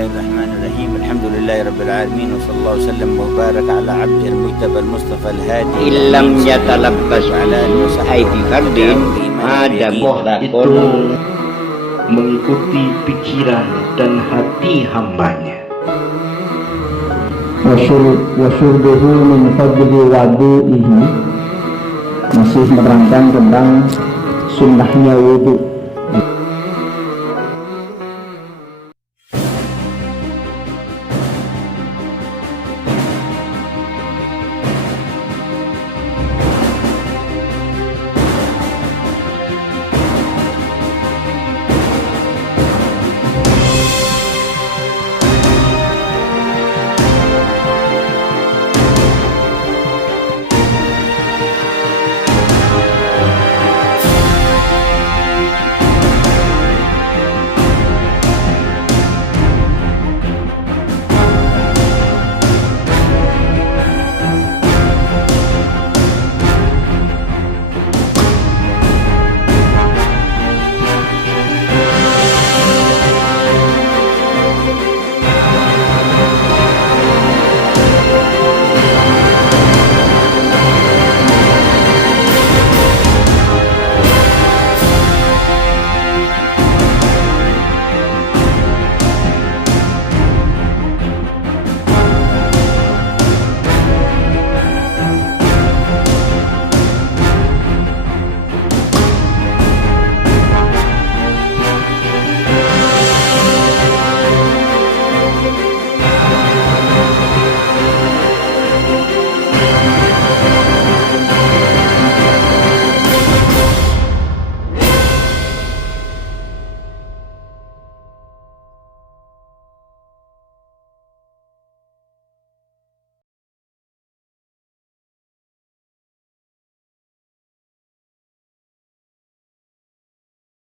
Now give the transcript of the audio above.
Bismillahirrahmanirrahim. Alhamdulillahirabbil alamin wa sallallahu wasallam wa baraka ala abdil mujtaba al-mustafa al-hadi illam yatalabbas ala aidi fardin ada itu mengikuti pikiran dan hati hambanya. Wasyurduhu min fadli wadu'ihi, masih menerangkan tentang sunnahnya wudu.